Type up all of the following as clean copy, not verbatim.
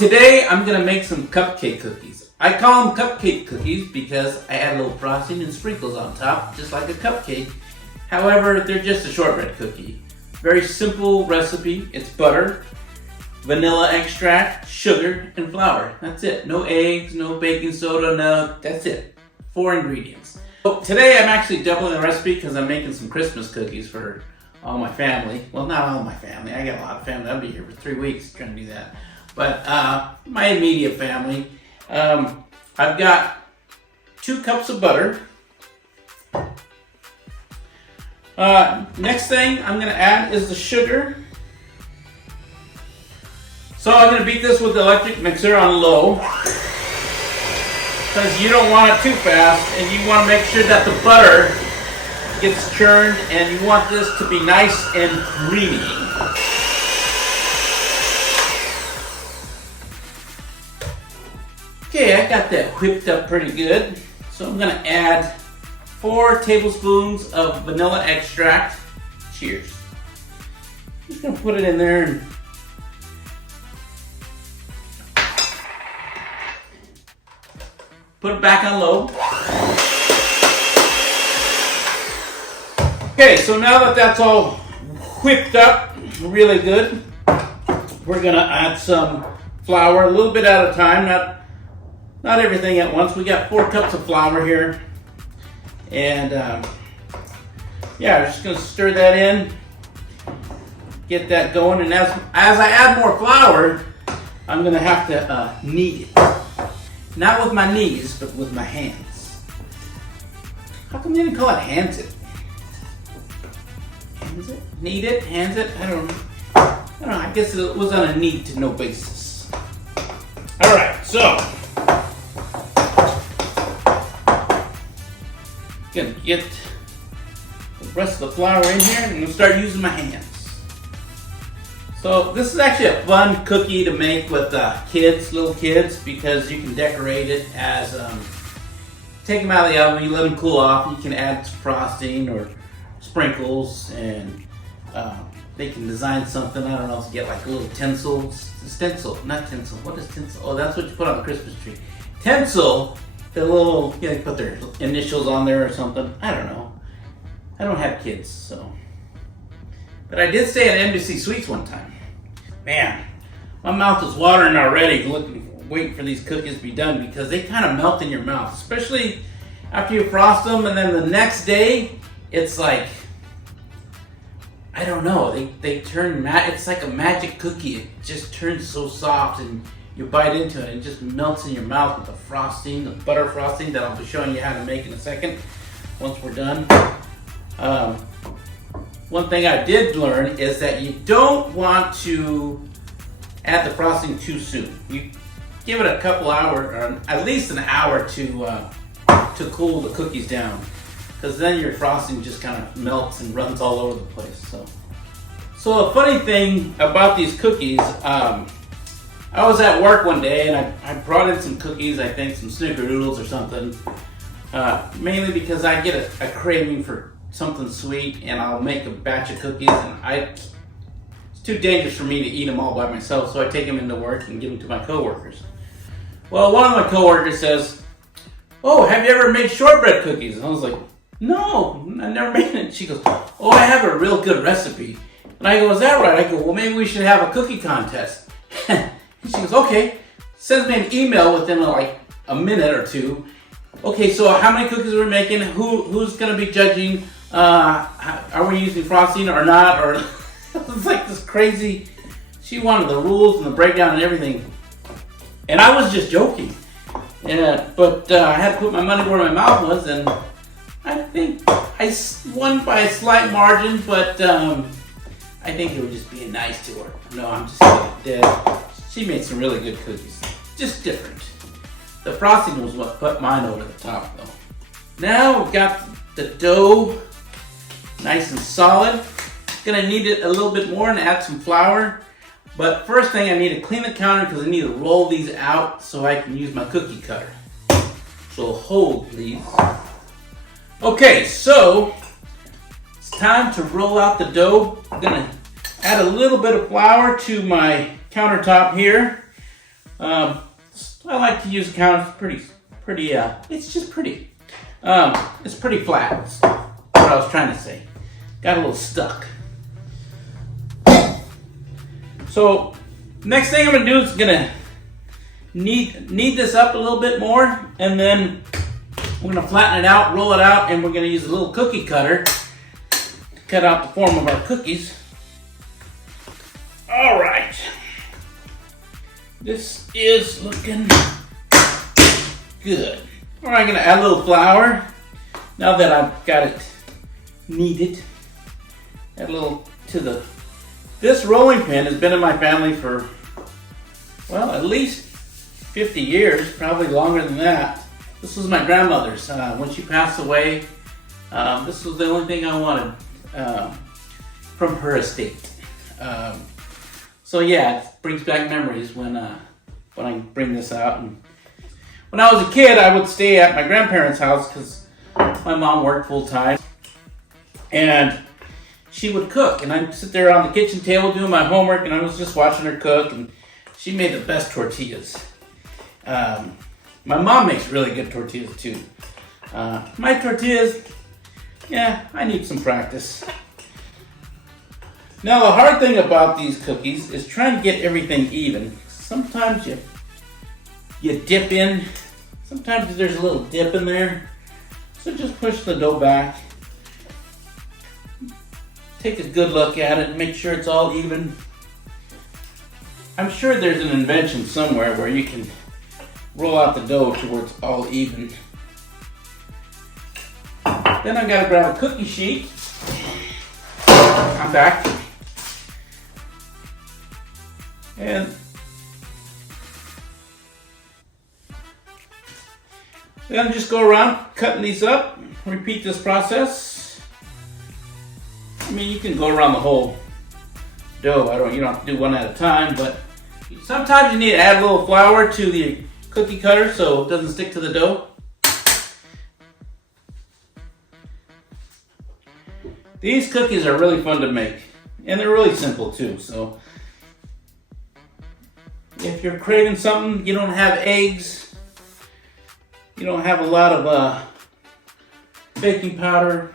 today I'm going to make some cupcake cookies. I call them cupcake cookies because I add a little frosting and sprinkles on top, just like a cupcake. However, they're just a shortbread cookie. Very simple recipe. It's butter, vanilla extract, sugar, and flour. That's it. No eggs, no baking soda, no, that's it. 4 ingredients. So today I'm actually doubling the recipe because I'm making some Christmas cookies for all my family. Well, not all my family. I got a lot of family. I'll be here for 3 weeks trying to do that. But my immediate family. I've got 2 cups of butter. Next thing I'm going to add is the sugar. So I'm going to beat this with the electric mixer on low, because you don't want it too fast, and you want to make sure that the butter gets churned, and you want this to be nice and creamy. Okay, I got that whipped up pretty good. So I'm going to add 4 tablespoons of vanilla extract. Cheers. Just going to put it in there and put it back on low. Okay, so now that that's all whipped up really good, we're going to add some flour, a little bit at a time, not everything at once. We got 4 cups of flour here. And yeah, I'm just going to stir that in, get that going. And as I add more flour, I'm going to have to knead it. Not with my knees, but with my hands. How come they didn't call it hands it? Hands it? Knead it? Hands it? I don't know. I guess it was on a need to know basis. Alright, so gonna get the rest of the flour in here, and I'm gonna start using my hands. So this is actually a fun cookie to make with kids, little kids, because you can decorate it as, take them out of the oven, you let them cool off, you can add frosting or sprinkles, and they can design something, I don't know, to get like a little stencil, not tinsel, what is tinsel? Oh, that's what you put on the Christmas tree. Tinsel, the little, you know, they put their initials on there or something, I don't know. I don't have kids, so. But I did stay at Embassy Suites one time. Man, my mouth is watering already waiting for these cookies to be done, because they kind of melt in your mouth, especially after you frost them, and then the next day, it's like, I don't know, they turn matte. It's like a magic cookie. It just turns so soft, and you bite into it, and it just melts in your mouth with the frosting, the butter frosting that I'll be showing you how to make in a second once we're done. One thing I did learn is that you don't want to add the frosting too soon. You give it a couple hours, or at least an hour to cool the cookies down, because then your frosting just kind of melts and runs all over the place. So a funny thing about these cookies, I was at work one day and I brought in some cookies, I think some snickerdoodles or something, mainly because I get a craving for something sweet, and I'll make a batch of cookies, and it's too dangerous for me to eat them all by myself, so I take them into work and give them to my coworkers. Well, one of my coworkers says, "Oh, have you ever made shortbread cookies?" And I was like, "No, I never made it." She goes, "Oh, I have a real good recipe." And I go, "Is that right?" I go, "Well, maybe we should have a cookie contest." And she goes, "Okay." Sends me an email within like a minute or two. "Okay, so how many cookies are we making? Who's going to be judging? Are we using frosting or not?" Or it's like this crazy. She wanted the rules and the breakdown and everything, and I was just joking. Yeah, but I had to put my money where my mouth was, and I think I won by a slight margin. But I think it was just being nice to her. No, I'm just kidding. She made some really good cookies, just different. The frosting was what put mine over the top, though. Now we've got the dough nice and solid. Gonna knead it a little bit more and add some flour. But first thing, I need to clean the counter because I need to roll these out so I can use my cookie cutter. So hold, please. Okay, so it's time to roll out the dough. I'm gonna add a little bit of flour to my countertop here. I like to use a counter. It's pretty. It's just pretty. It's pretty flat. That's what I was trying to say. Got a little stuck. So next thing I'm gonna do is gonna knead this up a little bit more, and then we're gonna flatten it out, roll it out, and we're gonna use a little cookie cutter to cut out the form of our cookies. All right. This is looking good. All right, I'm gonna add a little flour. Now that I've got it kneaded, add a little to this rolling pin has been in my family for, well, at least 50 years, probably longer than that. This was my grandmother's. When she passed away, this was the only thing I wanted from her estate. So yeah, it brings back memories when I bring this out. And when I was a kid, I would stay at my grandparents' house because my mom worked full time, and she would cook, and I'd sit there on the kitchen table doing my homework, and I was just watching her cook, and she made the best tortillas. My mom makes really good tortillas too. My tortillas, yeah, I need some practice. Now the hard thing about these cookies is trying to get everything even. Sometimes you dip in, sometimes there's a little dip in there, so just push the dough back. Take a good look at it and make sure it's all even. I'm sure there's an invention somewhere where you can roll out the dough to where it's all even. Then I gotta grab a cookie sheet. I'm back. And then just go around cutting these up. Repeat this process. I mean, you can go around the whole dough. You don't have to do one at a time, but sometimes you need to add a little flour to the cookie cutter so it doesn't stick to the dough. These cookies are really fun to make, and they're really simple too. So if you're craving something, you don't have eggs, you don't have a lot of baking powder.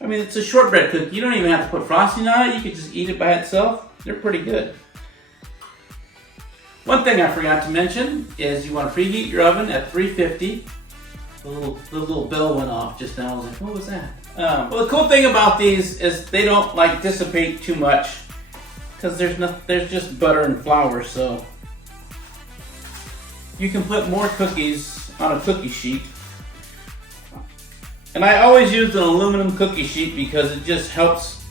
I mean, it's a shortbread cookie. You don't even have to put frosting on it. You can just eat it by itself. They're pretty good. One thing I forgot to mention is you want to preheat your oven at 350. The little bell went off just now. I was like, what was that? Well, the cool thing about these is they don't like dissipate too much because there's just butter and flour, so you can put more cookies on a cookie sheet. And I always use an aluminum cookie sheet because it just helps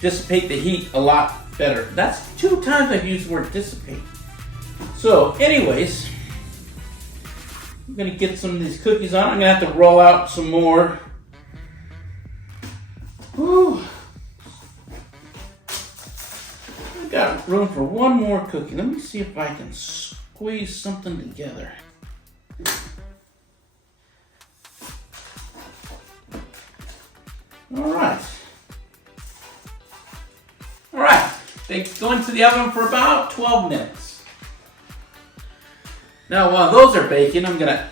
dissipate the heat a lot better. That's 2 times I've used the word dissipate. So anyways, I'm gonna get some of these cookies on. I'm gonna have to roll out some more. Whew. I've got room for one more cookie. Let me see if I can squeeze something together. All right, they go into the oven for about 12 minutes. Now while those are baking, I'm gonna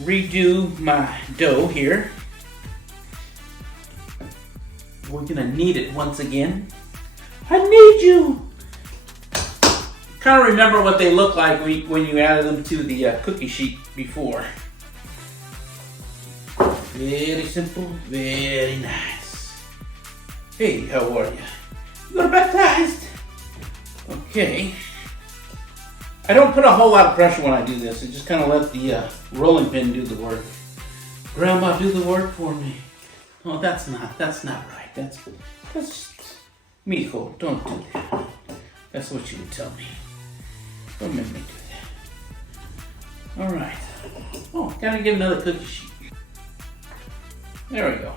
redo my dough here. We're gonna knead it once again. I need you! Kind of remember what they look like when you added them to the cookie sheet before. Very simple, very nice. Hey, how are you? You're baptized. Okay. I don't put a whole lot of pressure when I do this. I just kind of let the rolling pin do the work. Grandma, do the work for me. Oh, that's not right. That's mijo, don't do that. That's what you would tell me. Don't make me do that. All right. Oh, gotta get another cookie sheet. There we go.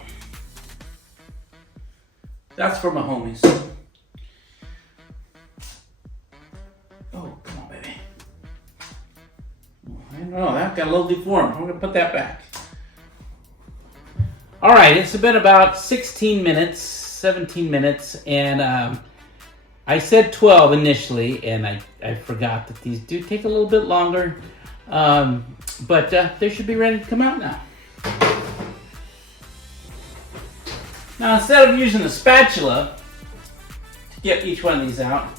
That's for my homies. Oh, come on, baby. I know, that got a little deformed. I'm gonna put that back. All right, it's been about 16 minutes, 17 minutes, and I said 12 initially, and I forgot that these do take a little bit longer, but they should be ready to come out now. Now, instead of using a spatula to get each one of these out,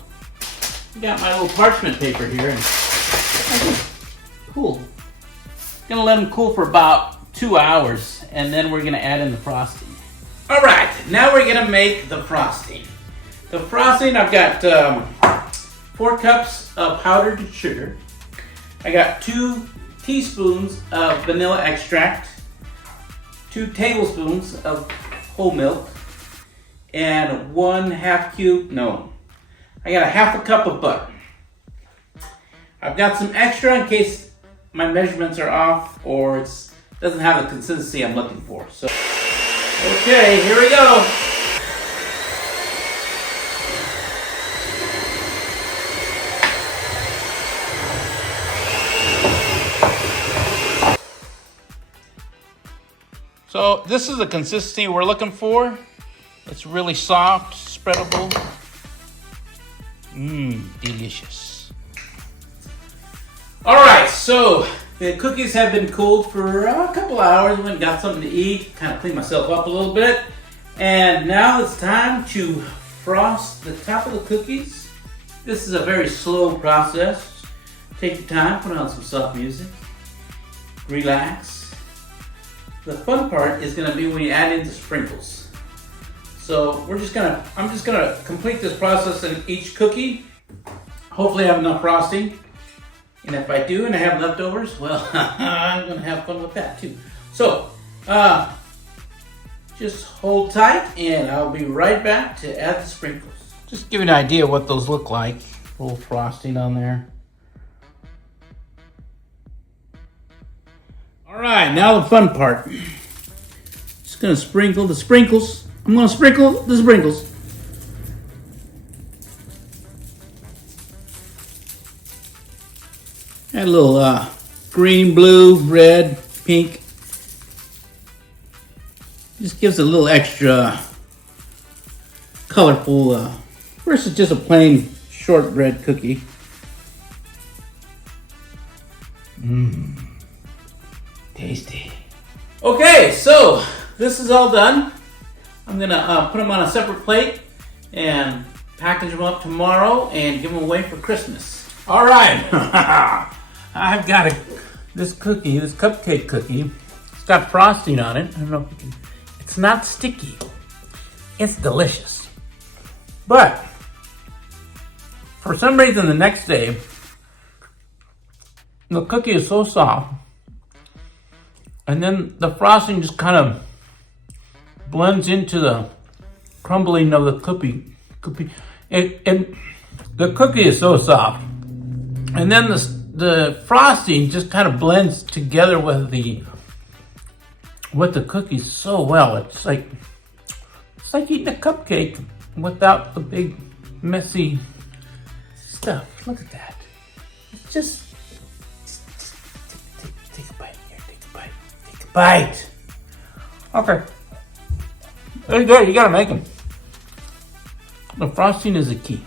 I got my little parchment paper here, and cool. Gonna let them cool for about 2 hours, and then we're gonna add in the frosting. All right, now we're gonna make the frosting. The frosting, I've got 4 cups of powdered sugar. I got 2 teaspoons of vanilla extract, 2 tablespoons of whole milk, and 1/2 cube, no, I got a 1/2 cup of butter. I've got some extra in case my measurements are off or it doesn't have the consistency I'm looking for. So, okay, here we go. So this is the consistency we're looking for. It's really soft, spreadable. Delicious. All right, so the cookies have been cooled for a couple hours. Went and got something to eat, kind of clean myself up a little bit. And now it's time to frost the top of the cookies. This is a very slow process. Take your time, put on some soft music, relax. The fun part is going to be when you add in the sprinkles. So I'm just gonna complete this process in each cookie. Hopefully I have enough frosting. And if I do and I have leftovers, well, I'm gonna have fun with that too. So, just hold tight and I'll be right back to add the sprinkles. Just give you an idea of what those look like. A little frosting on there. All right, now the fun part. Just gonna sprinkle the sprinkles. I'm gonna sprinkle the sprinkles. Add a little green, blue, red, pink. Just gives a little extra colorful versus just a plain shortbread cookie. Tasty. Okay, so this is all done. I'm gonna put them on a separate plate and package them up tomorrow and give them away for Christmas. All right, I've got this cookie, this cupcake cookie. It's got frosting on it. I don't know if you can. It's not sticky. It's delicious. But for some reason, the next day, the cookie is so soft, and then the frosting just kind of blends into the crumbling of the cookie. And the cookie is so soft, and then the frosting just kind of blends together with the cookies so well. It's like eating a cupcake without the big messy stuff. Look at that. It's just take a bite here. Take a bite. Okay. There you go. You gotta make them. The frosting is the key.